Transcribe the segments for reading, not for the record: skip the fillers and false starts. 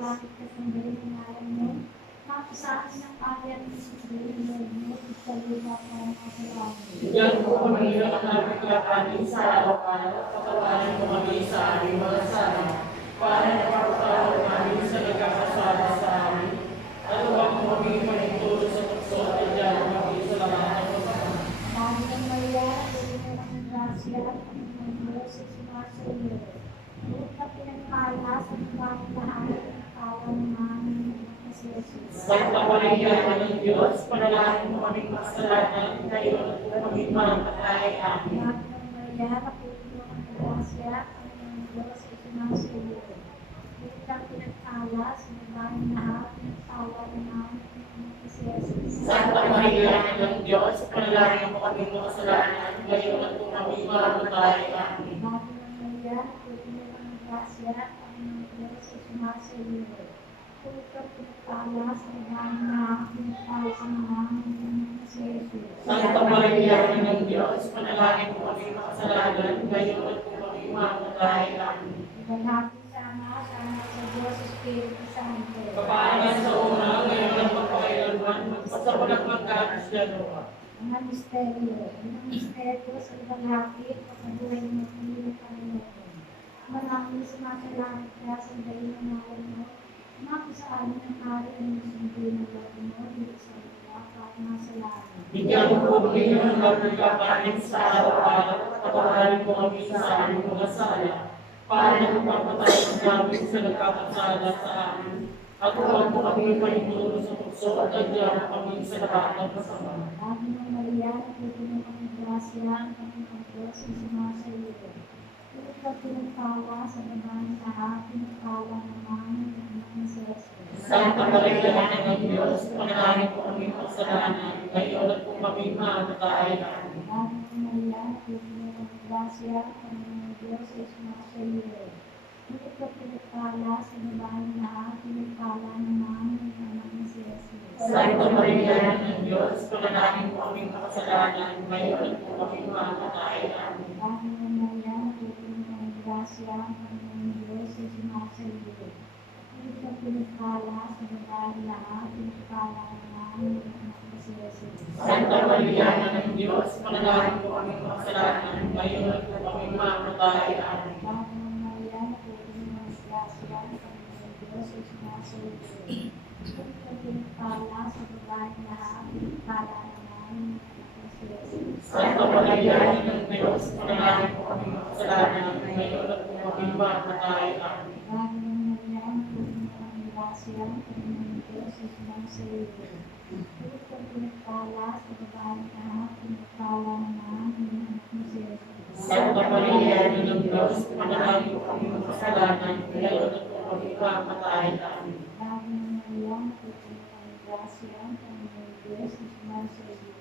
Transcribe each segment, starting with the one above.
langit at ang galing ng ngalan mo. Mapasahan ng kaya ng sundin ng Lord mo, ikaluwa pa ang kasalanan. Bigyan mo kami ng aming kakanin sa araw-araw, patawarin mo kami sa aming mga sala, para napapatawad namin sa nagkakasala sa amin. At huwag mo kami panitulog sa tukso at diyan kami sa lahat ng kasama. Sabi ng Maria, tuloy mo ng grasya, ang ng Diyos ay sumasa iyo. Huwag ka pinagpala sa mga lahat ng kawan ng aming si Jesus. Santa Maria, ng Diyos, panalangin mo kaming makasalanan, ngayon at kung kami mamatay. Amen. Sabi ng Maria, tuloy mo ng grasya, ang ng Diyos ay sumasa iyo. Huwag ka pinagpala sa mga lahat ng kawan ng aming si Jesus. Santa Maria, ng Diyos, panalangin mo kaming makasalanan, ngayon at kung kami mamatay. Amen. Sabi ng Maria, tuloy mo ng grasya, ang ng Diyos ay sumasa iyo. Huwag ka pinagpala sa mga pinagpala sa mga si Jesus. Santa Maria, ng Diyos, panalangin mo kaming makasalanan, ngayon at kung kami mamatay. Amen. Ibalapit sa Ama, sa Anak, sa Diyos, Espiritu Santo. Kapaanan sa una, ngayon at magpakailanman, magpasawalang magkakis na lupa. Mga misteryo. Ang misteryo sa ibalapit, pagkabuhay mo ng Panginoon. Maraming sumasalangit ka sa daing ng ngalan mo. Makusaan ng hari ang sundin ng Lord mo, dito sa lupa, at nasa langit. Bigyan mo kami ng magkakanin sa araw-araw, patawarin mo kami sa aming mga sala, para napapatawad namin sa nagkakasala sa amin. At huwag mo kami panitulog sa tukso at agyan kami sa lahat ng kasama. Sabi ng Maria, napupuno ng grasya, ang Panginoon Diyos ay sumasa iyo. Huwag ka pinagpala sa babaeng lahat, pinagpala naman ng si Jesus. Santa Maria, ng Diyos, panalangin mo kami makasalanan, ngayon at kung kami mamatay. Amen. Sabi ng Maria, napupuno ng grasya, ang Panginoon Diyos ay sumasa iyo. Huwag ka pinagpala sa babaeng lahat, pinagpala naman ng si Jesus. Santa Maria, ng Diyos, panalangin mo kami makasalanan, ngayon at kung kami mamatay. Amen. Sabi ng Maria, napupuno ng grasya, ang Panginoon Diyos ay sumasa iyo. Huwag ka pinagpala sa babaeng lahat, pinagpala naman ng si Jesus. Santa Maria, ng Diyos, panalangin mo kami makasalanan, ngayon at kung kami mamatay. Amen. Sabi ng Maria, napupuno ng grasya, ang Panginoon Diyos ay sumasa iyo. Huwag ka pinagpala sa babaeng lahat, pinagpala naman ng si Jesus. Santa Maria, ng Diyos, panalangin mo kami makasalanan, ngayon at kung kami mamatay. Amen. Sabi ng Maria, napupuno ng grasya, ang Panginoon Diyos ay sumasa iyo. Huwag ka pinagpala sa babaeng lahat, pinagpala naman ng si Jesus. Santa Maria, ng Diyos, panalangin mo kami makasalanan, ngayon at kung kami mamatay. Amen. Sabi ng Maria, napupuno ng grasya, ang Panginoon Diyos ay sumasa iyo.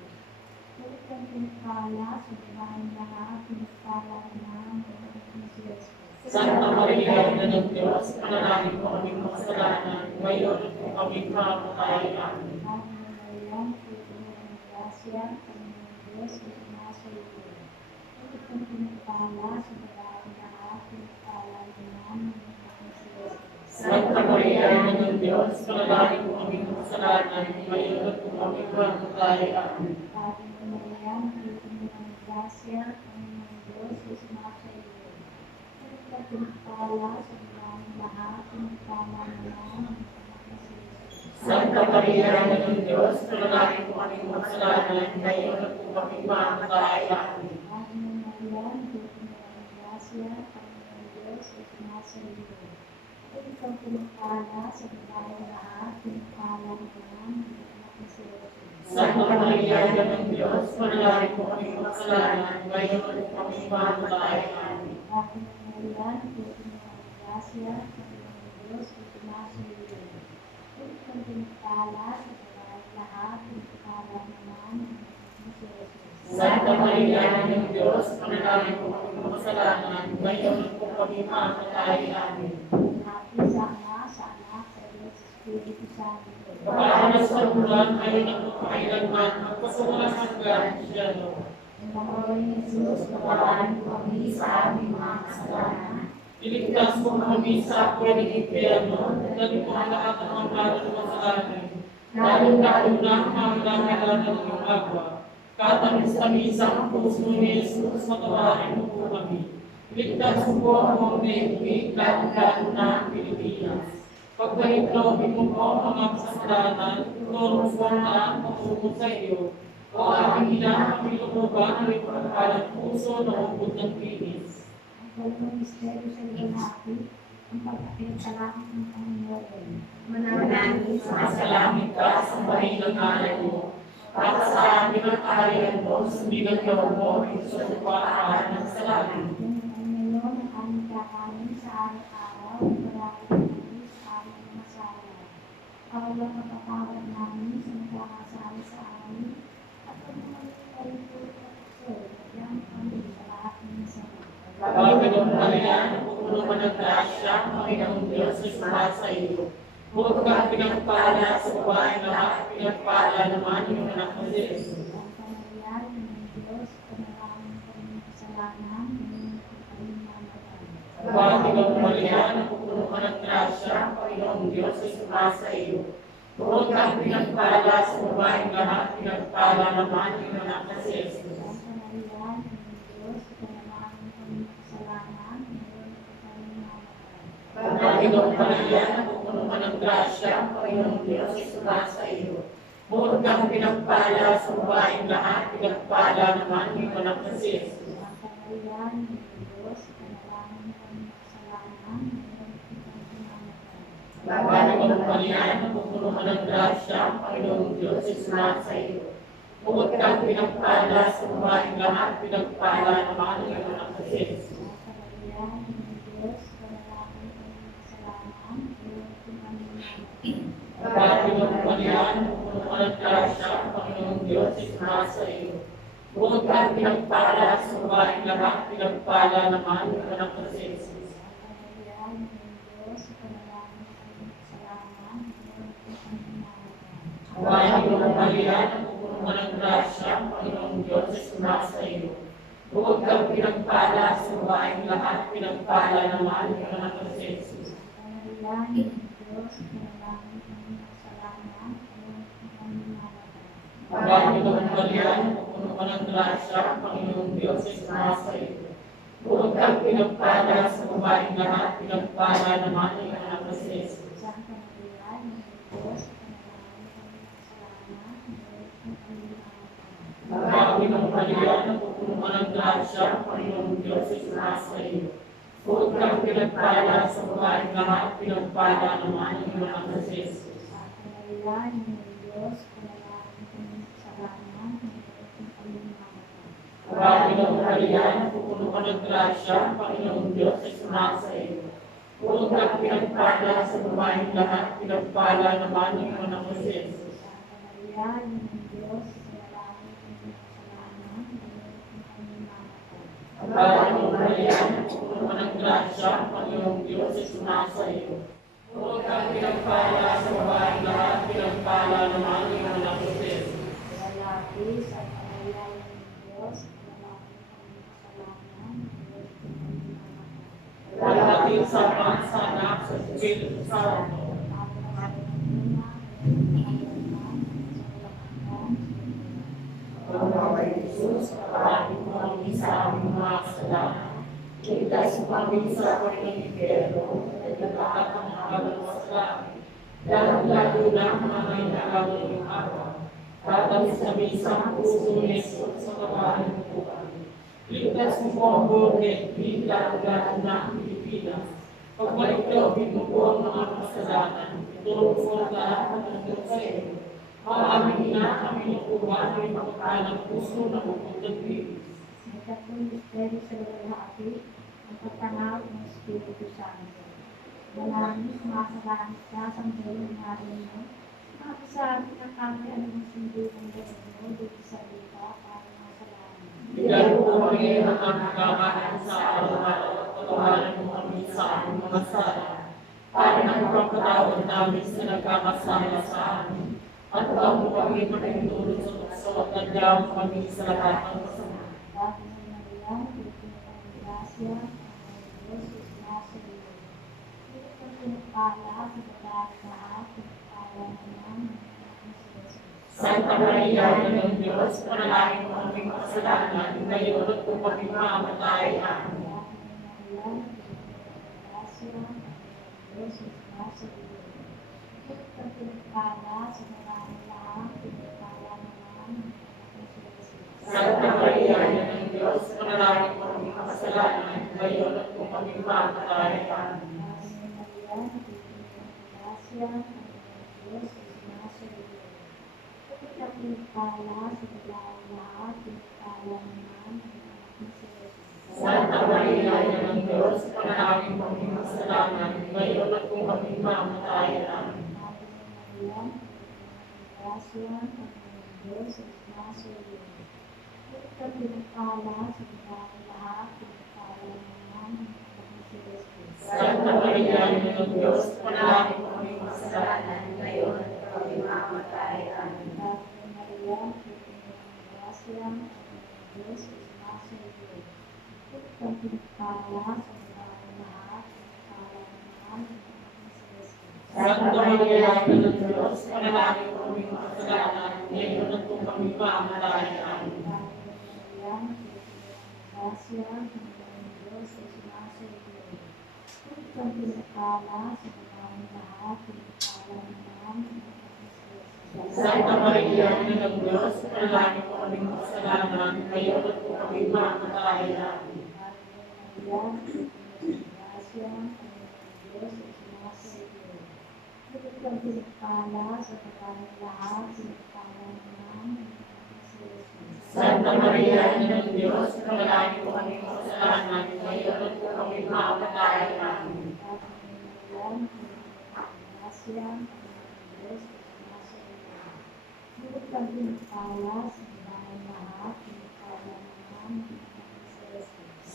Huwag ka pinagpala sa babaeng lahat, pinagpala naman ng si Jesus. Santa Maria, ng Diyos, panalangin mo kami makasalanan, ngayon at kung kami mamatay. Amen. Sabi ng Maria, napupuno ng grasya, ang Panginoon Diyos ay sumasa iyo. Huwag ka pinagpala sa babaeng lahat, pinagpala naman ng si Jesus. Santa Maria, ng Diyos, panalangin mo kami makasalanan, ngayon at kung kami mamatay. Amen. Sabi ng Maria, napupuno ng grasya, ang Panginoon Diyos ay sumasa iyo. Huwag ka pinagpala sa babaeng lahat, pinagpala naman ng si Jesus. Santa Maria, ng Diyos, panalangin mo kami makasalanan, ngayon at kung kami mamatay. Amen. Sabi ng Maria, napupuno ng grasya, ang Panginoon Diyos ay sumasa iyo. Huwag ka pinagpala sa babaeng lahat, pinagpala naman ng si Jesus. Santa Maria, ng Diyos, panalangin mo kami makasalanan, ngayon at kung kami mamatay. Amen. Sabi ng Maria, napupuno ng grasya, ang Panginoon Diyos ay sumasa iyo. Huwag ka pinagpala sa babaeng lahat, pinagpala naman ng si Jesus. Santa Maria, ng Diyos, panalangin mo kami makasalanan, ngayon at kung kami mamatay. Amen. Natin sa Ama, sa Anak, sa Diyos, Espiritu Santo. Kapaanan sa ulan, ngayon at kung kailanman, magpasawalang hanggan. Shalom. Panginoon Jesus, kapalaran mo kami sa aming mga kasalanan. Iligtas mo kami sa apoy ng impyerno, dahil po ang lahat ng mga kaluluwa sa amin. Lalo na ang mga kailangan ng iyong agwa. Katamis-tamisan ang puso ni Jesus, matawarin mo po kami. Iligtas mo po ang mga naibig, lalo na ang Pilipinas. Pagpahitlogin mo po ang mga kasalanan, tulong po na ang patungo sa iyo. O aming hinahang ilukuban ang ipagpalang puso na ubod ng pinis. Ang walong misteryo sa lalaki, ang pagkakit sa langit ng Panginoon. Manalangin sa Masalangit ka sa bahay ng alay mo. Para sa amin ang kaharian mo, sumbigan ka mo, ito sa pagkakaan ng salamin. Yung ngayon ang aming kakanin sa araw-araw, palagi kami sa aming mga sala. Kawalang kapatawad namin sa nagkakasala sa amin, at ang mga kalituot at puso, yan kami sa lahat ng masama. Pagkakilong kalian, pupuno ka ng grasya, Panginoong Diyos, sa sa iyo. Huwag kang pinagpala sa babaeng lahat, pinagpala naman yung anak mo Jesus. Ang pangyayari ng Diyos, panalangin kami kasalanan, ngayon at kami mamagal. Pagkakilong kalian, pupuno ka ng grasya, Panginoong Diyos, sa iyo. Huwag kang pinagpala sa babaeng lahat, pinagpala naman yung anak mo Jesus. Ang pangyayari ng Diyos, panalangin kami kasalanan, ngayon at kami mamagal. Pagkakilong kalian, pupuno ka ng grasya, Panginoong Diyos, sa iyo. Huwag kang pinagpala sa babaeng lahat, pinagpala naman yung anak mo Jesus. Ang pangyayari ng Diyos, panalangin kami kasalanan, ngayon at kami mamagal. Pagkakilong kalian, pupuno ka ng grasya, Panginoong Diyos, sa iyo. Huwag kang pinagpala sa babaeng lahat, pinagpala naman yung anak mo Jesus. Ang pangyayari ng Diyos, panalangin kami kasalanan, ngayon at kami mamagal. Pagkakilong kalian, pupuno ka ng grasya, Panginoong Diyos, sa iyo. Huwag kang pinagpala sa babaeng lahat, pinagpala naman yung anak mo Jesus. Ang pangyayari ng Diyos, panalangin kami kasalanan, ngayon at kami mamagal. Pagkakilong kalian, pupuno ka ng grasya, Panginoong Diyos, sa iyo. Huwag kang pinagpala sa babaeng lahat, pinagpala naman yung anak mo Jesus. Ang pangyayari ng Diyos, panalangin kami kasalanan, ngayon at kami mamagal. Pagkakilong kalian, pupuno ka ng grasya, Panginoong Diyos, sa iyo. Huwag kang pinagpala sa babaeng lahat, pinagpala naman yung anak mo Jesus. Ang pangyayari ng Diyos, panalangin kami kasalanan, ngayon at kami mamagal. Pagkakilong kalian, pupuno ka ng grasya, Panginoong Diyos, sa iyo. Huwag kang pinagpala sa babaeng lahat, pinagpala naman yung anak mo Jesus. Ang pangyayari ng Diyos, panalangin kami kasalanan, ngayon at kami mamagal. Pagkakilong kalian, pupuno ka ng grasya, Panginoong Diyos, sa iyo. Huwag kang pinagpala sa babaeng lahat, pinagpala naman yung anak mo Jesus. Ang pangyayari ng Diyos, panalangin kami kasalanan, ngayon at kami mamagal. Pagkakilong kalian, pupuno ka ng grasya, Panginoong Diyos, sa iyo. Huwag kang pinagpala sa babaeng lahat, pinagpala naman yung anak mo Jesus. Lalaki sa pangyayari ng Diyos, panalangin kami kasalanan, ngayon at kami mamagal. Pagdating sa pansanak sa Espiritu Santo, Panginoon Jesus, pagkain mo kami sa aming mga kasalanan. Ligtas mo kami sa apoy ng impyerno, at lahat ng mga kaluluwa sa langit. Lalo na ang mga kailangan ng iyong araw. Tatamis kami sa puso ni Jesus sa kabahan mo po kami. Ligtas mo po ang buong Henry, lalo na ang Pilipinas. Pagmaligtawin mo po ang mga kasalanan, itulong po ang lahat ng nandun sa iyo. Ang aming ina, kami nakuha ng pagkalang puso na bukod ng bibig. May tatlong misteryo sa lalaki, ang pagtanaw ng Espiritu Santo. Malamis, masalangit ka sa ngayon natin mo. Makasabi na kami ang musundo ng gawin mo dito sa lupa para masalangit. Bigyan po kami ng aming kakain sa araw-araw at patawarin mo kami sa aming mga sala. Para ng pagpatawad namin sa nagkakasala sa amin. At huwag mo kami maging sa tukso at nagyaw kami sa lahat ng masama. Dahil na Maria, ito ang grasya, ang Diyos is nasa pinagpala sa babae lahat, pinagpala naman ang anak ni Jesus. Santa Maria, Ina ng Diyos, panalangin mo aming kasalanan, ngayon at kung kami mamatay. Amen. Santa Maria, Ina ng Diyos, panalangin mo aming kasalanan, ngayon at kung kami mamatay. Amen. Santa Maria, Ina ng Diyos, panalangin mo aming kasalanan, ngayon at kung kami mamatay. Amen. Santa Maria, Ina ng Diyos, panalangin mo aming kasalanan, ngayon at kung kami mamatay. Amen. Santa Maria, Ina ng Diyos, panalangin mo aming kasalanan, ngayon at kung kami mamatay. Amen. Santa Maria, Ina ng Diyos, panalangin mo aming kasalanan, ngayon at kung kami mamatay. Amen. Santa Maria, Ina ng Diyos, panalangin mo aming kasalanan, ngayon at kung kami mamatay. Amen. Santa Maria, Ina ng Diyos, panalangin mo aming kasalanan, ngayon at kung kami mamatay. Amen.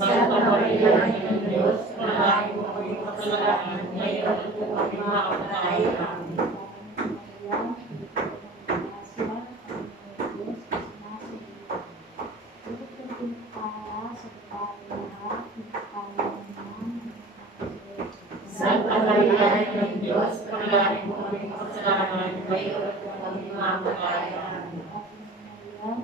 Santa Maria, Ina ng Diyos, panalangin mo aming kasalanan, ngayon at kung kami mamatay. Amen. Santa Maria, Ina ng Diyos, panalangin mo aming kasalanan, ngayon at kung kami mamatay. Amen.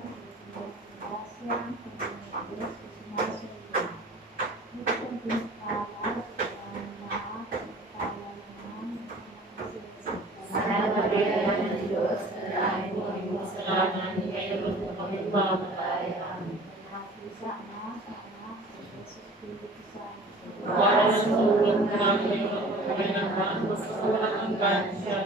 Para sa tulong namin at kailangan mo sa walang hanggan siya.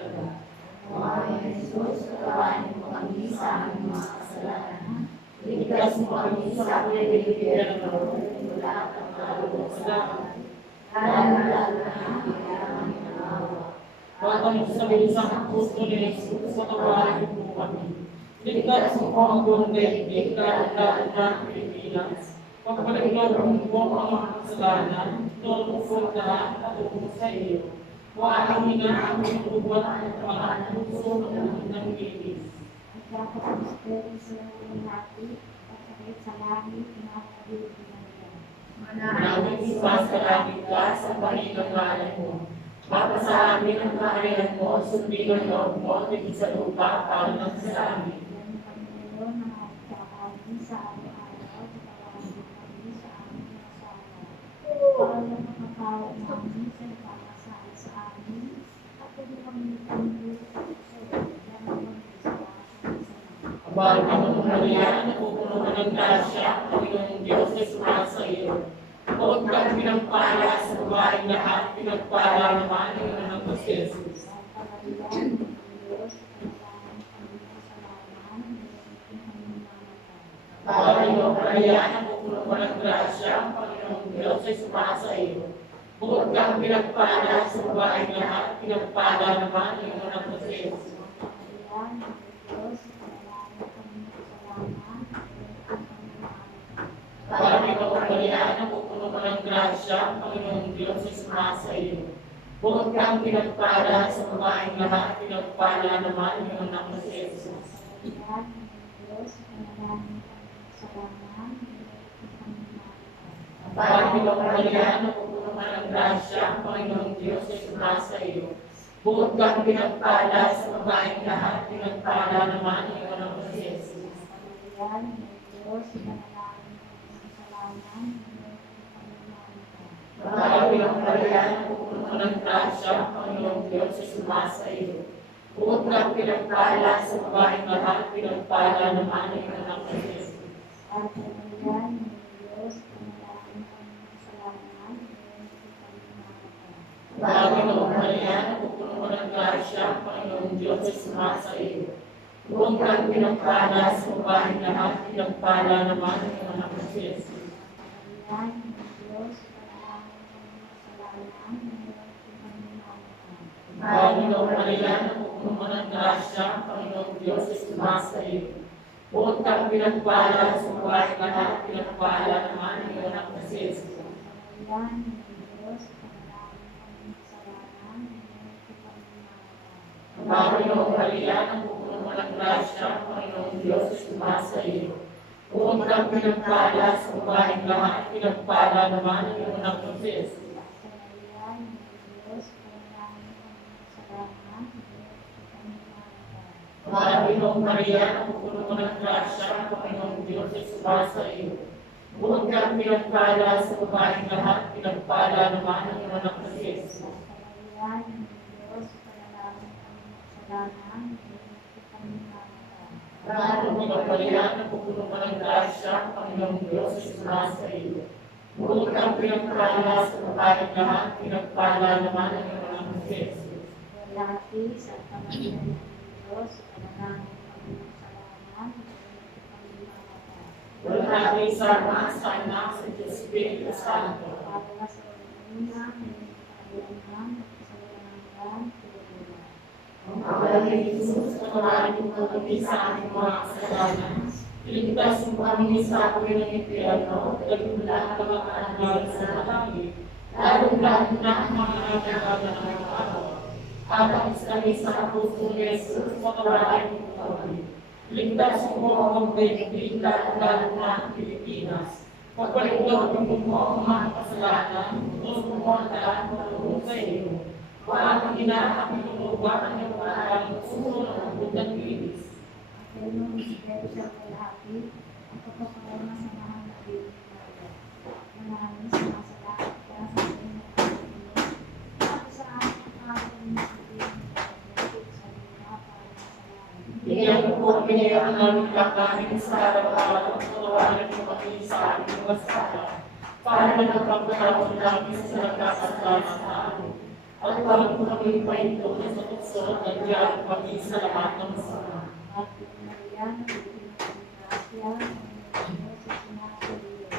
O aming Jesus, patawarin mo kami sa aming mga kasalanan. Ligtas mo kami sa pinag-ibigyan mula at kaluluwa. Lalo-lalo na ang kailangan ng awa. Huwag kami sabihin sa puso ni Jesus, patawarin mo kami. Ligtas mo ang buong daigdig, lalo-lalo na ang Pilipinas. Pagpaliglong mo ang mga kasalanan, tulong lahat at tulong sa iyo. Huwag kami na aming ubat at mga puso ng linis. Manawin sumasalangit ka sa Panginoong ngalan mo. Mapasa amin ang kaharian mo, sundin ang loob mo, at sa lupa para ng sa amin. Abang Panginoong Maria, napupuno ka ng grasya, Panginoong Diyos ay sumasa iyo. Huwag kang pinagpala sa babaeng lahat, pinagpala naman ang anak mo si Jesus. Panginoong Maria, napupuno ka ng grasya, Panginoong Diyos ay sumasa iyo. Huwag kang pinagpala sa babaeng lahat, pinagpala naman ang anak mo si Jesus. Panginoong Maria, napupuno ka ng grasya, Panginoong Diyos ay sumasa iyo. Huwag kang pinagpala sa babaeng lahat, pinagpala naman ang anak mo si Jesus. Panginoong Maria, napupuno ka ng grasya, ang Panginoong Diyos ay sumasa iyo. Bukod kang pinagpala sa babaeng lahat, pinagpala naman ang iyong anak na si Jesus. Yan, Diyos, ipanalangin ng kasalanan, Mahal ng Maria, pupuno ng grasya, ang Panginoong Diyos ay sumasa iyo. Bukod kang pinagpala sa babaeng lahat, pinagpala naman ang iyong anak na si Jesus. at yan, Diyos, ipanalangin ng kasalanan, Mahal ng Maria, pupuno ng grasya, ang Panginoong Diyos ay sumasa iyo. Bukod kang pinagpala sa babaeng lahat, pinagpala naman ang iyong anak na si Jesus. yan, Diyos, ipanalangin ng kasalanan, Mahal ng Maria, pupuno ng grasya, ang Panginoong Diyos ay sumasa iyo. Bukod kang pinagpala sa babaeng lahat, pinagpala naman ang iyong anak na si Jesus. yan, Diyos, ipanalangin ng kasalanan, Mahal ng Maria, pupuno ng grasya, ang Panginoong Diyos ay sumasa iyo. Bukod kang pinagpala sa babaeng lahat, pinagpala naman ang iyong anak na si Jesus. yan, Diyos, ipanalangin ng kasalanan, Mahal ng Maria, pupuno ng grasya, ang Panginoong Diyos ay sumasa iyo. Bukod kang pinagpala sa babaeng lahat, pinagpala naman ang iyong anak na si Jesus. yan, Diyos, ipanalangin ng kasalanan, Mahal ng Maria, pupuno ng grasya, ang Panginoong Diyos ay sumasa iyo. Bukod kang pinagpala sa babaeng lahat, pinagpala naman ang iyong anak na si Jesus. Lalaki sa pamilya ng Diyos, ipanalangin ng kasalanan, Walhati sa Ama, sa Anak, sa Diyos Espiritu Santo. para sa una, ng sa walang Ang kapal ni Jesus, patawarin mo kami sa aming mga kasalanan. Iligtas mo kami sa apoy ng impyerno, dalhin lahat ng mga anumang sa langit, lalong-lalo na ang mga nagkakaroon ng araw. Habang kami sa puso ni Jesus, patawarin mo kami. Ligtas mo ang Pilipinas, lalo na ang Pilipinas. Pagpaligdod mo ang mga kasalanan, gusto mo ang daan mo sa iyo. Walang ginahang inuubat ang iyong maraming puso ng bundang linis. Ang Panginoon Espiritu sa lalaki, ang pagkakaroon sa mga nabibig maraming sumasalamat ka sa Panginoon ng Panginoon. At sa ating ating sabihin sa lupa para sa salamat. Bigyan mo po kami ang aming kakanin sa araw-araw at patawarin mo kami sa aming mga sala. Para nagpapatawad namin sa nagkakasala sa amin. At huwag mo kami paintulong sa tukso at diyan kami sa lahat ng masama. At yung Maria, nagiging grasya, ang Diyos sa sinasaliyo.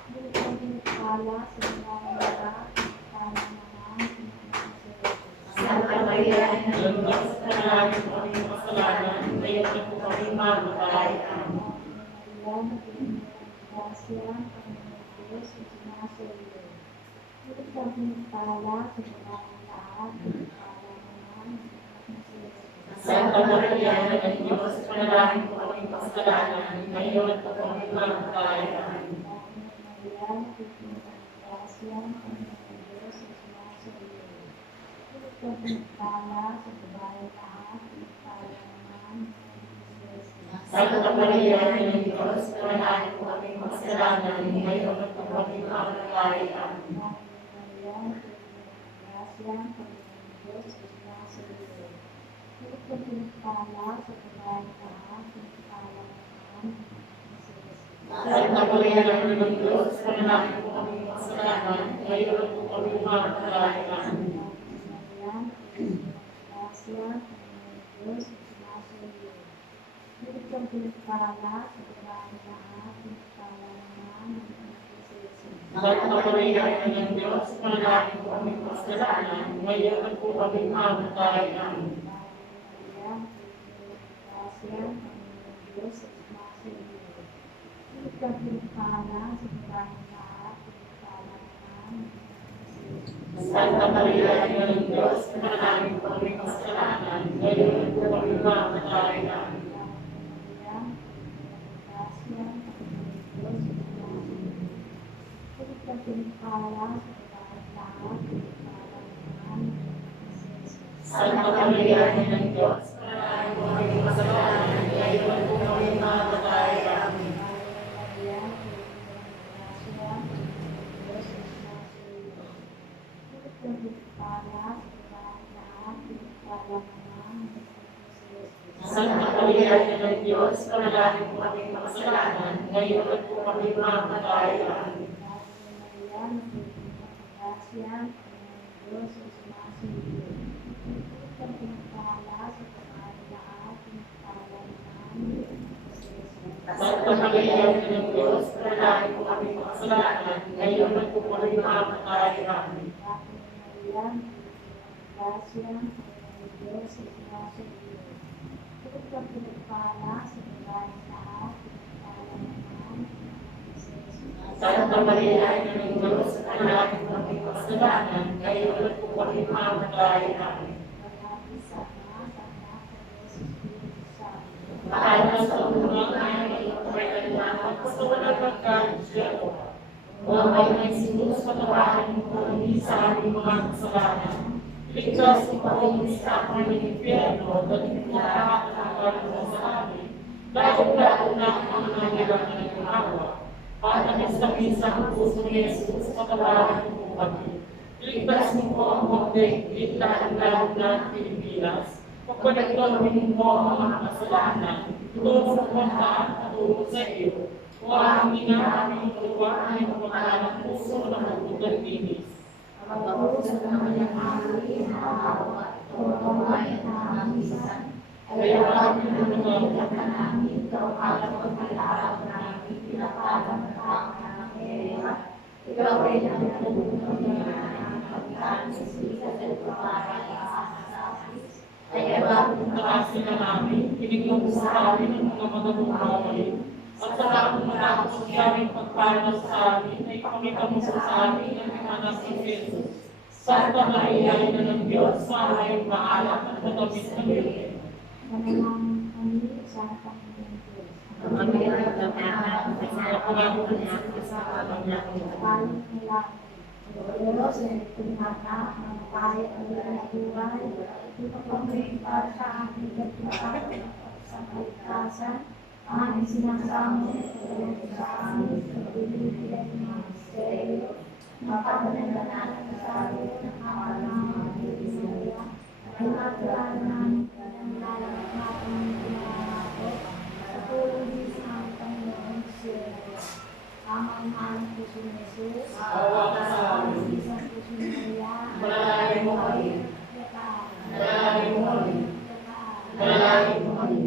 Hindi ko pinagpala sa mga lahat, para naman sa Santa Maria, Ang Diyos na nalangin mo kami kasalanan, ngayon na po kami mamatay. Amen. Maria, nagiging grasya, ang Diyos sa sinasaliyo. Hindi ko pinagpala sa mga lahat, para naman sa Santa Maria, ng Diyos, panalangin mo kami kasalanan, ngayon at po kami mamatay. Amen. Santa Maria, ng Diyos, panalangin mo kami kasalanan, ngayon at po kami mamatay. Amen. Santa Maria, ng Diyos, panalangin mo kami kasalanan, ngayon at po kami mamatay. Amen. Santa Maria, ng Diyos, panalangin mo kami kasalanan, ngayon at po kami mamatay. Amen. Santa Maria, ng Diyos, panalangin mo kami kasalanan, ngayon at po kami mamatay. Amen. Santa Maria, Ina ng Diyos, panalangin mo kami makasalanan, ngayon po kami mamatay. Amen. Santa Maria, Ina ng Diyos, panalangin mo kami makasalanan, ngayon po kami mamatay. Amen. Santa Maria, Ina ng Diyos, panalangin mo kami makasalanan, ngayon po kami mamatay. Amen. Santa Maria, Ina ng Diyos, panalangin mo kami makasalanan, ngayon po kami mamatay. Amen. Mahal na sa una, ngayon at kailanman, sa walang magkakasiyalo. O may nagsimus, patawarin mo kami sa aming mga kasalanan. Ligtas mo kami sa aming impyerno, dahil lahat ang kaluluwa sa amin. Lalo-lalo na ang nangyagang ng awa. At namis-namis ang puso ni Jesus, patawarin mo kami. Ligtas mo po ang mundi, lalo-lalo na ang Pilipinas. Pagpanagdawin mo ang mga kasalanan, tungo sa kamantaan at tungo sa iyo. O aming aming tuwa ay magpakalan ng puso ng magbugang dinis. Ang puso ng kanyang aming nakahawa, tumaway at nakamisan. Kaya kami nunungin ka namin, ikaw alam ang pag-aaral namin, pinapalang ang kaya. Ikaw ay nagtutulong niya ang pagkanis, sa pagpaparay sa asasapis. Kaya bago Nakasin na namin, pinigyan mo sa amin ang mga magandang gawain. At sa lahat ng matapos sa aming pagpanaw sa amin, ay pamikamusta sa amin ang anak ni Jesus. Santa Maria, Ina ng Diyos, sa aming maalat at matamis na Birhen. Manalangin kami sa Panginoon Diyos. ang mga nagtamaan sa mga pangako niya sa pamamagitan ng Paling nila, Diyos, na itinata ng tayo ang ilang buhay, ipapagawin para sa ating pagkakaroon sa kaligtasan, aming sinasamo, sa amin, sa binibigyan ng mga misteryo, mapagdadaanan sa amin ng kapanahon ng Maria, ay matulaan namin ng lalabas natin ng pinangato, sa tulong din sa aming Panginoon Diyos. Amang mahal po si Jesus, Awa ka sa amin. isang po si Maria, Manalangin mo kami. Manalangin mo kami. Manalangin mo kami.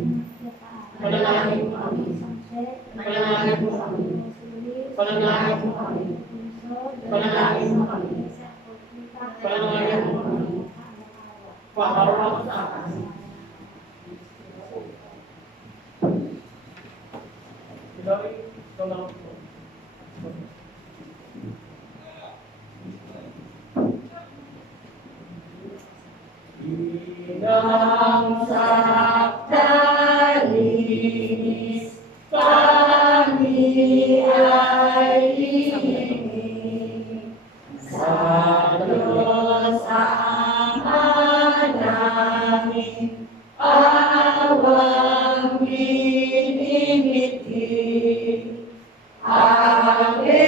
Manalangin mo kami. Manalangin mo kami. Panalangin mo kami. Panalangin mo kami. Panalangin mo kami. Paawa ka sa amin. Ilawi, ito lang po. Inang sakdalis, kami ay hihingi sa Diyos Ama namin, awang binibigay. Ave,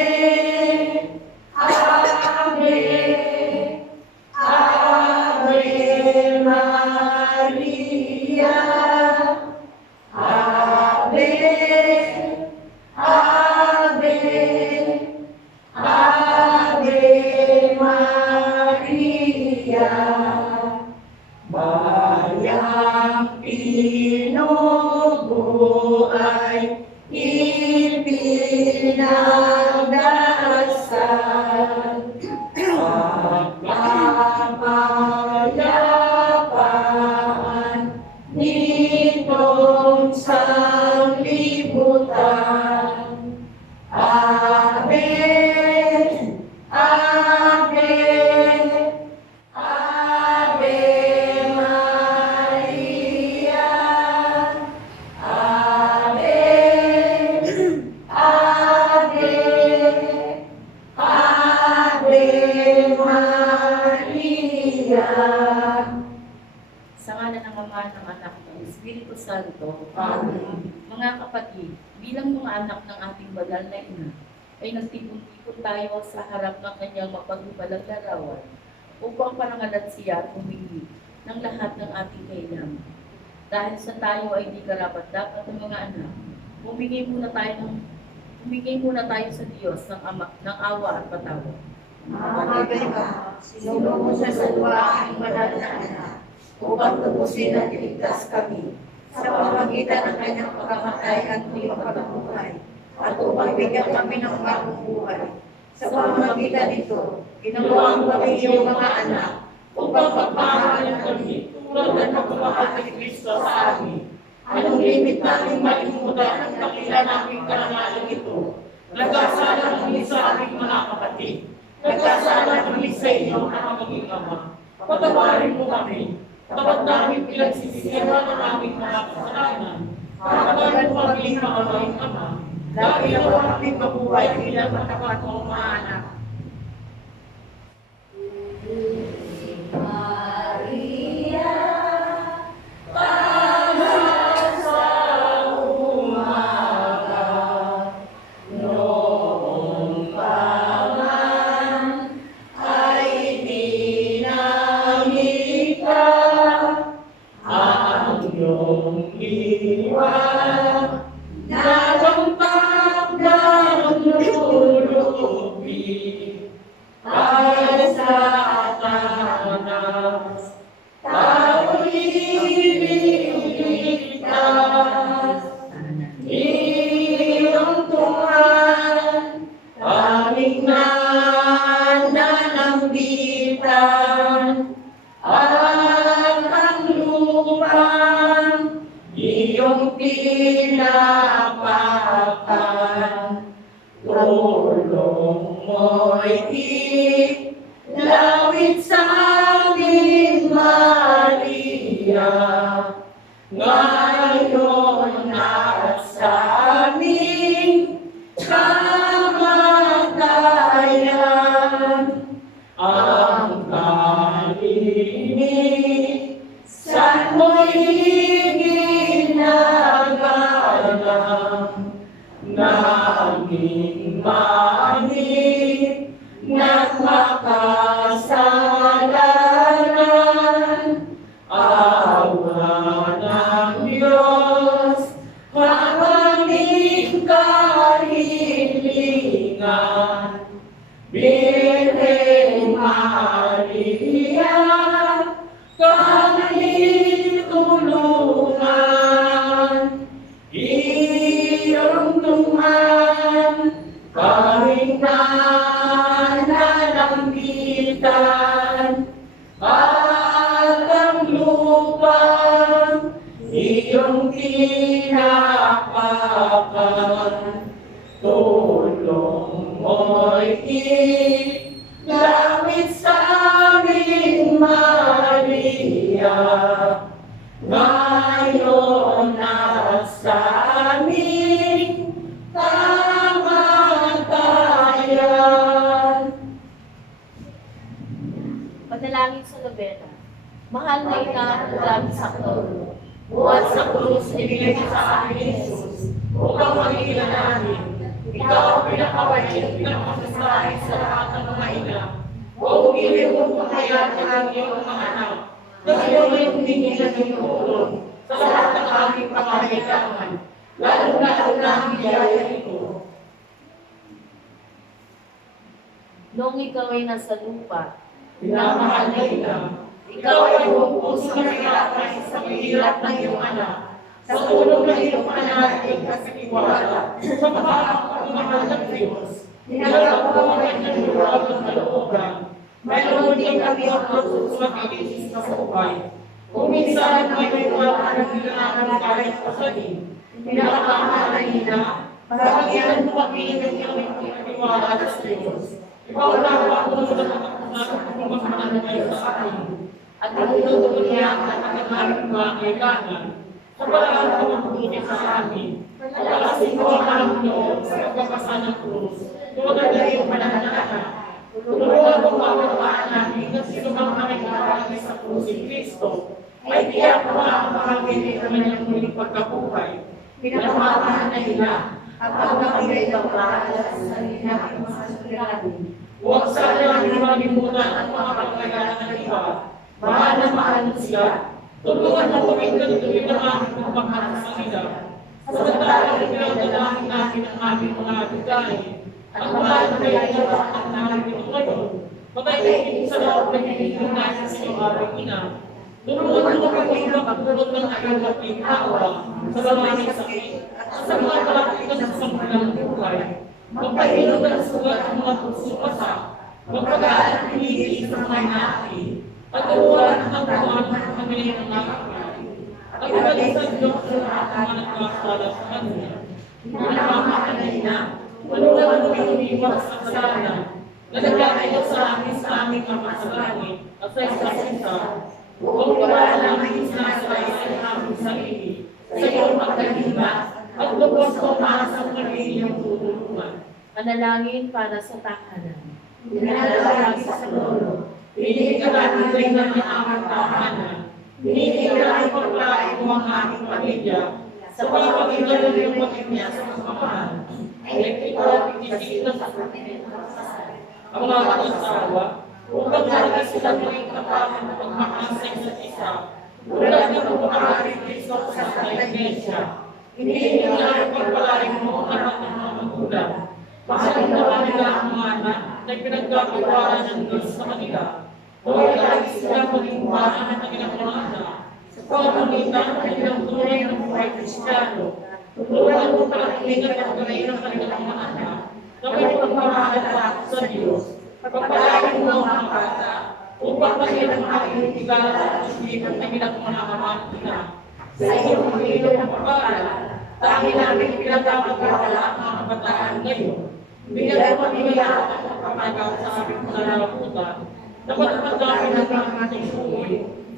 Ave, Ave Maria, Ave, Ave, Ave Maria. Bayang pinubuhay, ipinagdasal, pagpapayapaan nitong sanglibutan. Ave, Ave, Ave Maria, Ave, Ave, Ave Maria. Espiritu Santo. Amen. Mga kapatid, bilang mga anak ng ating banal na ina, ay nagtipon-tipon tayo sa harap ng kanyang mapagpalang larawan upang parangalan siya at humingi ng lahat ng ating kailangan. Dahil sa tayo ay di karapat-dapat ng mga anak, humingi muna tayo sa Diyos ng awa at patawad. Mamagay ka, sinulong mo sa salwa ang banal na anak, upang tubusin at iligtas kami sa pamamagitan ng kanyang pagkamatay at muling pagkabuhay, at upang bigyan kami ng bagong buhay. Sa pamamagitan nito, ginawa mo kami iyong mga anak, Upang pagpahalan kami, tulad ng pagmamahal ni Kristo sa amin. Anong limit namin malimutan ang dakila naming karangalan ito? Nagkasala kami sa aming mga kapatid. Nagkasala kami sa inyo na maging Ama. Patawarin mo kami. Tapat namin pinagsisisihan ng aming mga kasalanan. Patawarin mo kami mga aming Ama. Dahil nawa kami mabuhay bilang matapat mong mga anak. Maria, iyong tinapakan, tulong mo'y ilawit sa amin, Maria, ngayon at sa aming kamatayan, ang kalimit sa mo'y naging manit nagmakasalanan, awa ng Diyos, kaming kahilingan, Birhen Maria, kami tulungan, iyong Tuhan, kaming nananambitan, at ang lupang iyong tinapakan, tulong mo'y ilawit sa amin, Maria, ngayon at sa aming kamatayan. Panalangin sa Lobena. Mahal na ina ng Lagi Sakto, buhat sa krus ibigay sa amin, Jesus, Upang magigilan namin, ikaw ang pinakawalit, pinakasasahin sa lahat ng mga ina. O umili mo pagkayat ng iyong mga anak, dahil mo'y humingi ng iyong tulong sa lahat ng aming pangangailangan, lalo na ang biyaya ito. noong ikaw ay nasa lupa, Pinamahal na ina, ikaw ay buong puso na nilakay sa mahirap ng iyong anak, sa tulong ng iyong pananalig at sa tiwala, sa pagkakapagmahal ng Diyos, nilalako ang kanyang luwag ng kalooban. Mayroon din kami ang magsusumakilis sa buhay. Kung minsan may wala ng kailangan kahit pasahin, pinakamahala ina, bahagyan mo kami ng iyong tiwala sa Diyos. Ikaw lang ang tulong ng pagmamahal sa atin, at tinutulong niya ang aming mga kailangan sa paraan ng mabuti sa amin. Palasin mo ang aming loob sa pagpapasa ng krus, tulad ng iyong pananalaga. Tulungan mo ang pagpapaan namin na sino mang nakikilala sa krus si Kristo, ay tiyak na makakahagin ng kanyang muling pagkabuhay. Pinamahalaan na nila Habang kami ay pagpapaalas sa sarili natin mga suliranin. huwag sana natin malimutan ang mga pagkailangan ng iba. Mahal na mahal mo sila. Tulungan mo kami tuloy ng aming pagmamahal sa kanila. Samantalang pinagdalangin natin ang aming mga bigay. Ang mahal na pinagdalangin namin ito ngayon. Pagkainin sa loob ng hinihiling natin sa iyong aming ina. Tulungan mo kami makatulog ng iyong kapinawa sa maraming sakit at sa mga kalatigan sa sangkulang buhay. Magpahilog ng sugat ang mga puso-pasa. Magpagaan ang pinigil sa mga inaaki. At turuan ang turuan ng kami ng nakakay. At ibalik sa Diyos sa lahat ng mga nagkakasala sa Kanya. Pinamamahan na ina, tulungan mo iwas sa kasalanan. Nalagay sa amin sa aming kamasalanan at sa isa-isa. Huwag wala namin sinasalaysay ang aming sarili sa iyong pagkalima at lubos ko maasang magiging tutulungan. Manalangin para sa tahanan. Dinadalangin sa lolo. Pinigalanin rin ng aming tahanan. Pinigalanin paglain mo ang aming pamilya sa pagpapagalaw yung pamilya sa pagmamahal. Ay ito ang inisita sa ang mga asawa upang lagi sila maging kapatid na pagmamahal sa isa't isa. Tulad ng pagmamahal Kristo sa Iglesia. Iniingalay pagpalain mo ang lahat ng mga magulang. Mahalin naman nila ang mga anak na pinagkakawalan ng Diyos sa kanila. Huwag lagi sila maging buhaan ng kanilang mga anak. Sa pamamagitan ng kanilang tunay ng buhay Kristiyano, tulungan mo palakihin at pagkain ng kanilang mga anak na may pagmamahal sa Diyos. Pagpalain mo ang mga bata upang kanilang aking igala at isipan kanilang mga amatina. Sa iyong pagkilo ng pagpapala, tangi namin pinagkakagawala ang mga kabataan ngayon. Bigyan mo nila ang pagpapagaw sa aming pananagutan. Napatapad namin ang ating suwi.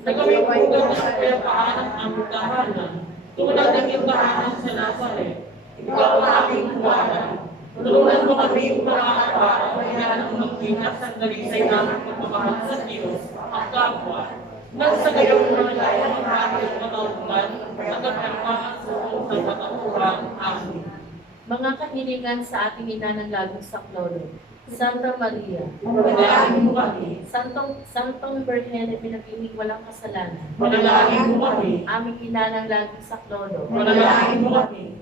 Nagawin po ng kapayapaan ang aming tahanan. Tulad ng iyong tahanan sa Nazaret. Ikaw ang aming buwanan. Tulungan mo kami upang araw-araw ay hanang magtinag sandali sa inamang pagmamahal sa Diyos ang kapwa. Nang sa gayon malaya ang aming katauhan at ang kapaan sa utang katauhan. Amen. Mga kahilingan sa ating ina ng laging saklolo. Santa Maria, Panalangin mo kami. Santong Birhen, pinag-ibig walang kasalanan. Panalangin mo kami. Aming ina ng laging saklolo. Panalangin mo kami.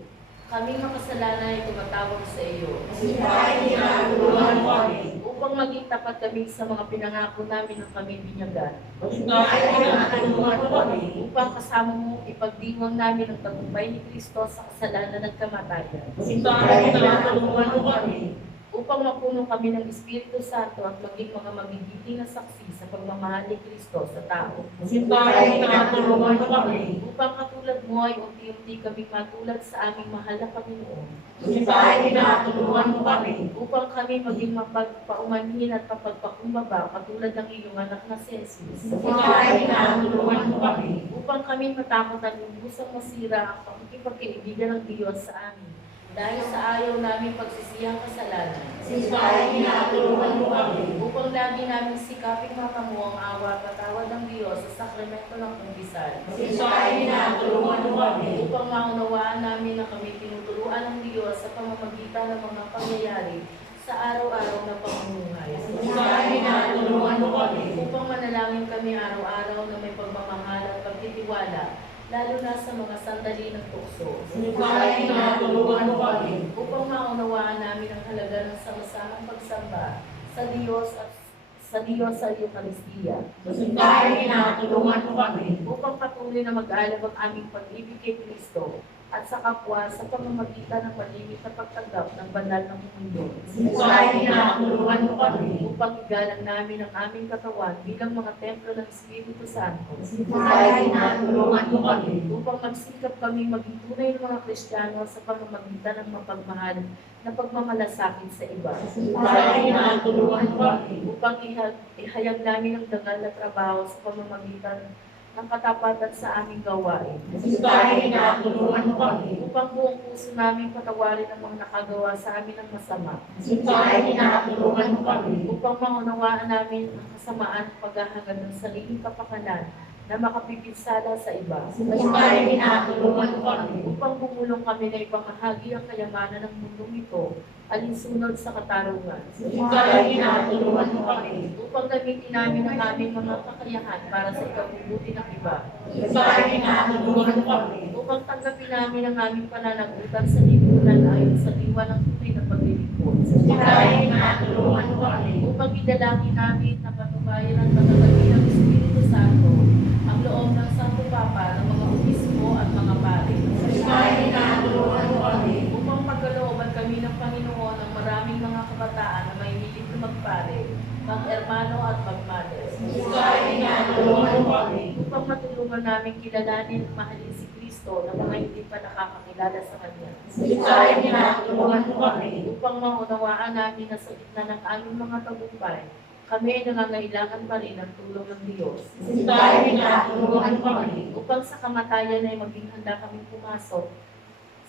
Kaming makasalanan ay tumatawag sa iyo. Kahit tinatulungan mo kami. Upang maging tapat kami sa mga pinangako namin ng kami binyagan. Kahit tinatulungan mo kami. Upang kasama mo ipagdiwang namin ang tagumpay ni Kristo sa kasalanan at kamatayan. Kahit tinatulungan mo kami. Upang mapuno kami ng Espiritu Santo at maging mga magigiting na saksi sa pagmamahal ni Kristo sa tao. Kahit tinatulungan mo kami. Upang katulad mo ay unti-unti kami matulad sa aming mahal na Panginoon. Kahit tinatulungan mo kami. Upang kami maging mapagpaumanhin at mapagpakumbaba katulad ng iyong anak na si Jesus. Kahit tinatulungan mo kami. Upang kami matakot at lubusang masira ang pakikipagkaibigan ng Diyos sa amin. Dahil sa ayaw namin pagsisiyang kasalanan. Kahit tinatulungan mo kami. Upang lagi namin sikaping makamu ang awa at patawad ng Diyos sa sakramento ng pagdisal. Kahit tinatulungan mo kami. Upang maunawaan namin na kami tinuturuan ng Diyos sa pamamagitan ng mga pangyayari sa araw-araw na pamumuhay. Kahit tinatulungan mo kami. Upang manalangin kami araw-araw na may pagmamahal at pagtitiwala, lalo na sa mga sandali ng tukso. Kahit tinatulungan mo kami. Upang maunawaan namin ang halaga ng sama-samang pagsamba sa Diyos at sa Eucharistia. Kahit tinatulungan mo kami. Upang patuloy na mag-alab ang aming pag-ibig kay Kristo at sa kapwa sa pamamagitan ng malimit na pagtanggap ng banal na mundo. Kahit tinatulungan mo kami. Upang igalang namin ang aming katawan bilang mga templo ng Espiritu Santo. Kahit tinatulungan mo kami. Upang magsikap kami maging tunay ng mga Kristiyano sa pamamagitan ng mapagmahal na pagmamalasakit sa iba. Kahit tinatulungan mo kami. Upang ihayag namin ang dangal na trabaho sa pamamagitan ng katapatan sa aming gawain. Kahit tinatulungan mo kami. Upang buong puso namin patawarin ang mga nakagawa sa amin ng masama. Kahit tinatulungan mo kami. Upang maunawaan namin ang kasamaan at paghahangad ng sariling kapakanan na makapipinsala sa iba. Subalit tinutulungan mo kami. Upang bumulong kami na ipamahagi ang kayamanan ng mundong ito, alinsunod sa katarungan. Subalit tinutulungan mo kami. Upang gamitin namin ang aming mga kakayahan para sa ikabubuti ng iba. Subalit tinutulungan mo kami. Upang tanggapin namin ang aming pananagutan sa lipunan ayon sa diwa ng tunay na paglilingkod. Subalit tinutulungan mo kami. Upang idalangin namin na patubayan at patatabi ng Espiritu Santo ang loob ng Santo Papa ng mga obispo at mga pare. Subalit tinutulungan mo kami. Upang pagkalooban kami ng Panginoon ng maraming mga kabataan na may hilig na magpare, mag-ermano at magmales. Subalit tinutulungan mo kami. Upang matulungan namin kilalanin at mahalin si Kristo na mga hindi pa nakakakilala sa Kanya. Subalit tinutulungan mo kami. Upang maunawaan namin na sa gitna ng aming mga tagumpay, kami ay nangangailangan pa rin ng tulong ng Diyos. Subalit tinutulungan mo kami. Upang sa kamatayan ay maging handa kaming pumasok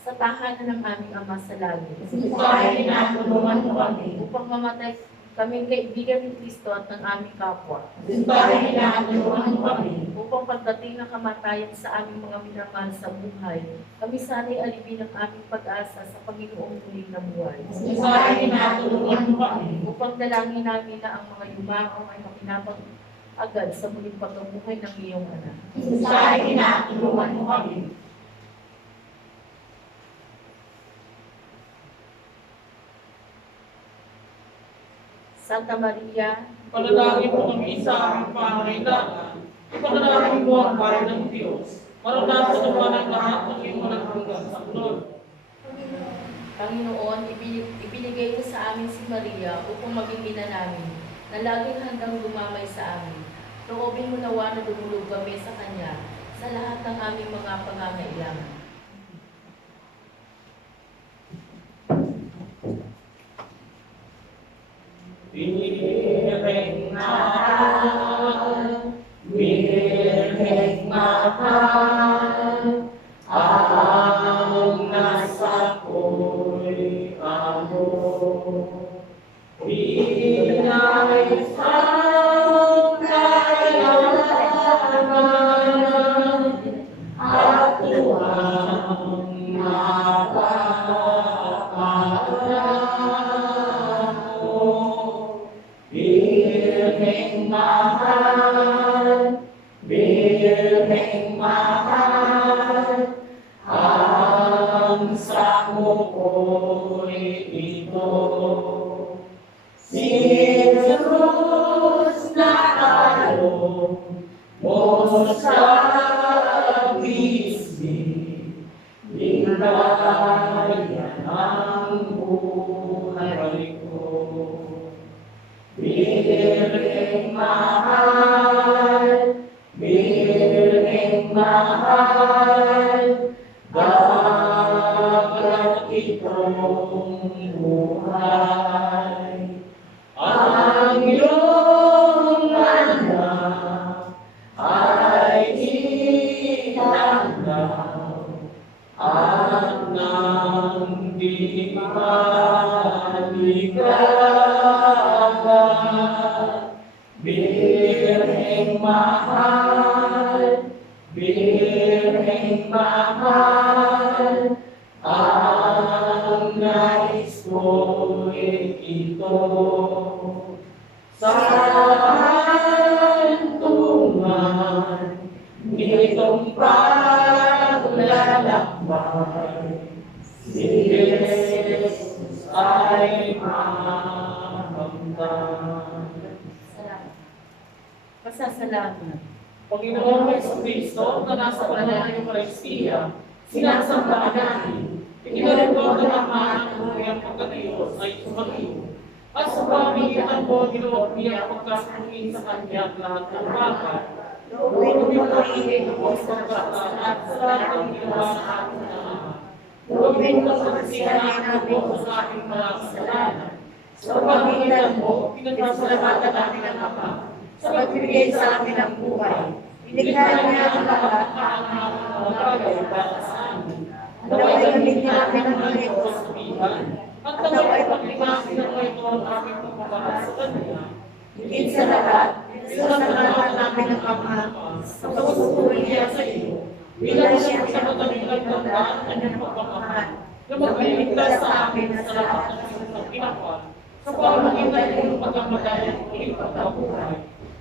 sa tahanan ng aming Ama sa langit. Subalit tinutulungan mo kami. Upang mamatay kaming kaibigan ni Kristo at ng aming kapwa. Subalit tinutulungan mo kami. Upang pagdating ng kamatayan sa aming mga minamahal sa buhay, kami sana'y alipin ang aming pag-asa sa Panginoong muling na buhay. Subalit tinutulungan mo kami. Upang dalangin namin na ang mga yumao ay makinabang agad sa muling pagkabuhay ng iyong anak. Subalit tinutulungan mo kami. Santa Maria, Panalangin mo kami sa aming pangangailangan. Ipanalangin mo ang bayan ng Diyos. Maranasan naman ang lahat ng iyong manahanggang sa unod. Panginoon, ibinigay mo sa amin si Maria upang maging ina namin, na laging handang dumamay sa amin. Loobin mo nawa na dumulog kami sa Kanya sa lahat ng aming mga pangangailangan. Birheng mahal, Birheng mahal, ang nasa ko'y amo. Pinay sa kailangan, at tuwang Birheng mahal, Birheng mahal, ang samo ko'y ito. Si Jesus na along mo sa bisig, ligaya ang buhay ko. Birheng mahal, Birheng mahal, dagat itong buhay. Ang iyong anak ay itangaw at nang di maligaga. Birheng mahal, Birheng mahal, ang nais ko'y ito. Sa hantungan nitong paglalakbay, si Jesus ay mahamtan. Salamat. Pasasalamat. Panginoon Jesucristo na nasa banal ng Eucharistia, sinasamba namin. Ikinalugod ng Ama ng iyong pagkatiyos ay sumagiw. At sa pamamagitan mo, ginawag niya ang pagkasangin sa kanya at lahat ng bagay. Loobin mo pag-ibig mo sa pagkakasal at sa lahat ng ginawa ng ating Ama. Loobin mo pagkasihan namin sa ating mga kasalanan. Sa pamamagitan mo, pinasalamatan namin ang Ama. Sa pagbibigay sa amin ng buhay, iligtahan niya ang lahat ng mga bagay para sa amin. Naway gamitin namin ang mga ito sa sabihan, at naway paglingasin ng mga ito ang aming pagmamahal sa Kanya. Higit sa lahat, sinasalamat namin ang Ama sa pagsusulit niya sa iyo, bilang siya sa matamilang tanda ang kanyang pagmamahal, na magligtas sa amin sa lahat ng sinasang ginawa, sa pamamagitan ng iyong pagkamadali at muling pagkabuhay.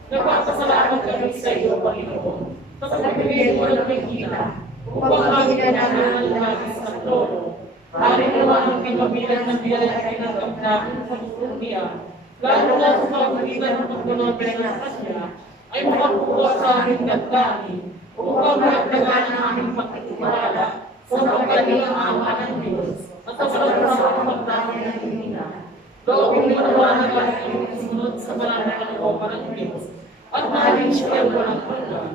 Nagpapasalamat kami sa iyo, Panginoon, sa pagbibigay mo ng pagkita, upang aming kananan ng langis ng trono. Hari naman ang pinabilang ng biyaya ay tinatap namin sa mundo niya, lalo na sa pamamagitan ng pagdunobay ng Kanya, ay makakuha sa aming gagdahin, upang magdagan ang aming pagkitiwala sa pagkatilang awa ng Diyos at sa pagkasama magdami ng Pilipinas. Gawin mo naman ang aming sunod sa banal na kalooban ng Diyos at mahalin siya walang hanggan.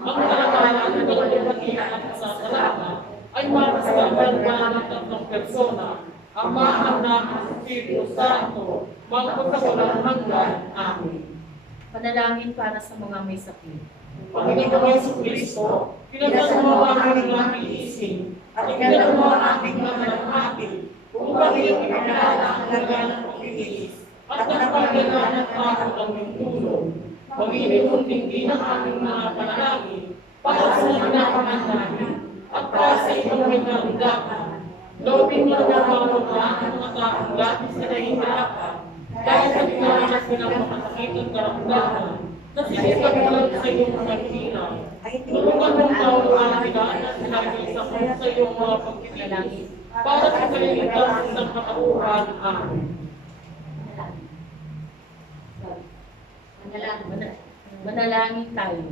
Ang kalakalan ng kalagyan at kasasalamat ay mapasalamat ba ng tatlong persona, Ama, Anak, at Espiritu Santo, magpagkawalang hanggan. Amen. Panalangin para sa mga may sakit. Panginoong Jesucristo, pinagdala mo ang aming nakiising at pinagdala mo ang aming mamalahati upang iyong ipinala ang halaga ng pagkikinis at nagpagdala ng tao ng iyong tulong. Panginoon, tingin ang aming mga panalangin para sa nagnapaman namin at para sa iyong pinagdakan. Lobin mo na mawawala ang mga taong labis na nahihirapan dahil sa pinanganak mo ng masakit at karamdaman na sinisipag lang sa iyong mga hinaw. Tulungan mong mawawala nila at nilagay sa iyong mga pagkikinis para sa kaliligtas ng katauhan. Amen. Manalangin tayo.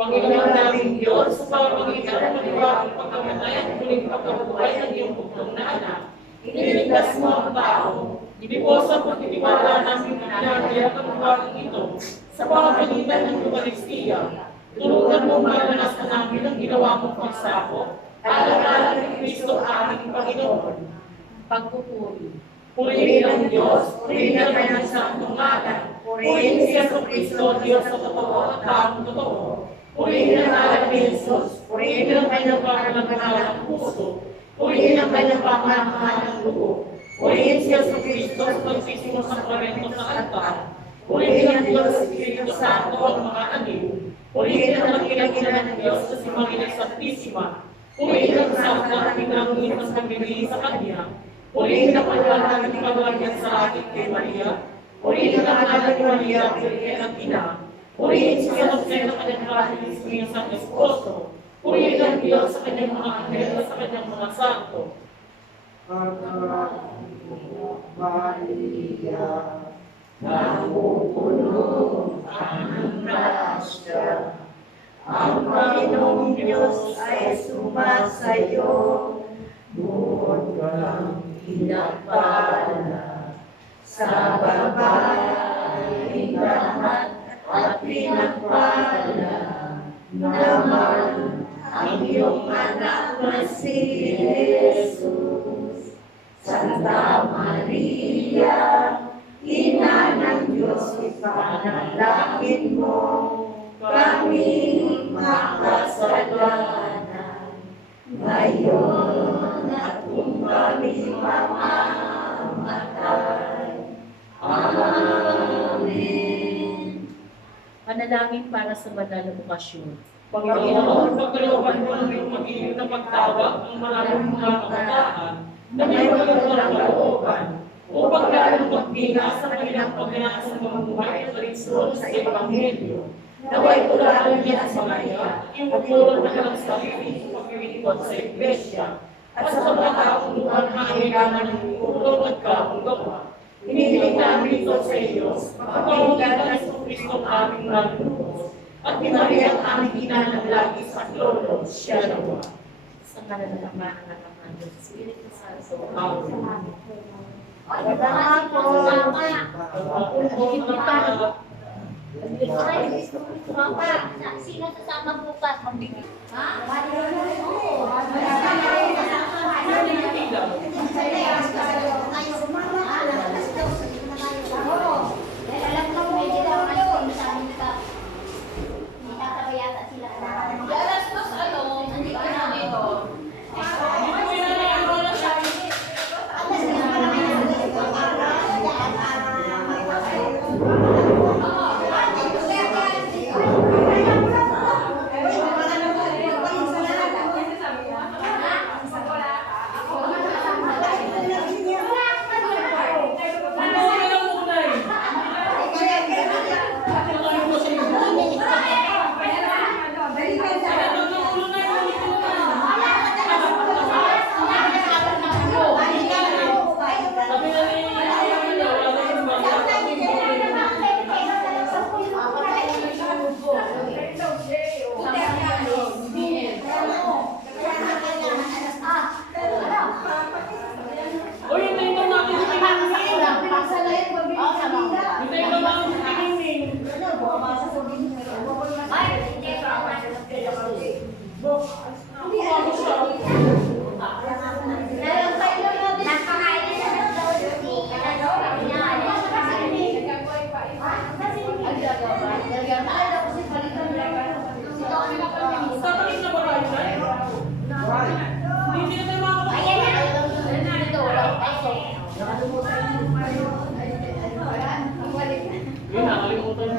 Panginoon naming Diyos, sa pamamagitan ng maniwagong pagkamatay at muling pagkabuhay ng iyong bugtong na anak, iniligtas mo ang tao. Ibigos ang pagtitiwala namin na pinagaya ang buwanang ito sa pamamagitan ng Eucharistia. Tulungan mo maranasan namin ang ginawa mong pagsako, alang-alang ni Kristo aming Panginoon. Pagpupuri. Purihin ang Diyos, purihin ang kanyang santong ngalan, purihin si Jesucristo, Diyos sa totoo at taong totoo. Purihin ang ngalan ni Jesus, purihin ang kanyang pangalagaan ng puso, purihin ang kanyang pamamahal ng dugo. Purihin si Jesucristo sa pagsisimo sa sakramento sa altar. Purihin ang Diyos sa Espiritu Santo ang mga anil. Purihin ang nakikilan ng Diyos sa Simanginay Santisima. Purihin ang Santa at pinangunin sa pagbibiling sa Kanya. Purihin ang paglalaan ng paglalagyan sa atin kay Maria. Purihin ang anak ni Maria, Virgen ang Ina. Purihin si Jose ng kanyang kahit sa esposo. Purihin ang Diyos sa kanyang mga anghel at sa kanyang mga santo. Maria, napupuno ang grasya. Ang Panginoong Diyos ay sumasayo. Buod kang pinagpala sa babaeng lahat at pinagpala naman ang iyong anak na si Jesus. Santa Maria, Ina ng Diyos, ipanalangin mo kami makasalanan. Ngayon at kung kami mamamatay. Amen. Panalangin para sa banal na bukasyon. Panginoon, pagkalooban mo ng iyong magiging na pagtawag ang maraming mga kabataan na may walang kalooban upang lalong magbina sa kanilang pagganaan sa mamuhay at pagsunod sa Ebanghelyo. Naway tularan niya sa Maria, yung pagpulong na kanilang sarili sa paglilingkod sa Iglesia at sa mga taong luhan na kailangan ng tulong at kabunggawa. Hinihiling namin ito sa iyo, pagpapaulitan ng Kristo aming nalulubos at pinari ang aming ginanang lagi sa lolo, siya nawa. Sa ngalan ng Ama, ng Anak, ng Diyos, Espiritu Santo. Amen. Sino sasama bukas? Ha? Alam ko medyo daw ano sa amin ka. May tatawag yata sila. Alas mas ano, hindi ka na ito.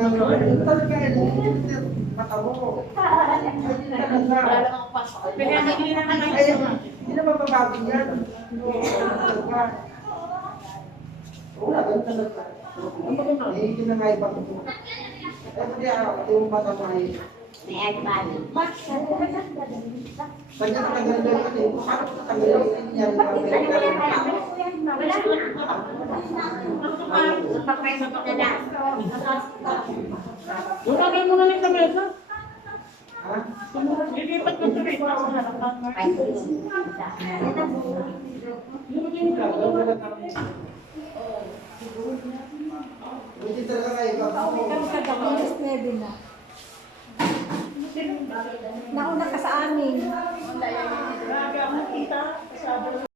talaga mata mo. Ay, hindi talaga. Wala namang pasok. Kaya hindi na naman Ay, hindi na mababago yan. Talaga. Wala, ganun talaga. Eh, hindi na nga iba ko. Eh, hindi yung mata mo ay May agmali. Bakit? kanya tagal na yun eh. Paano ko tagal yan? Lumagay mo na rin sa mesa. Ha? Lilipat ko sa mesa. Ay, Hindi talaga nga iba ko. Alas 9 na.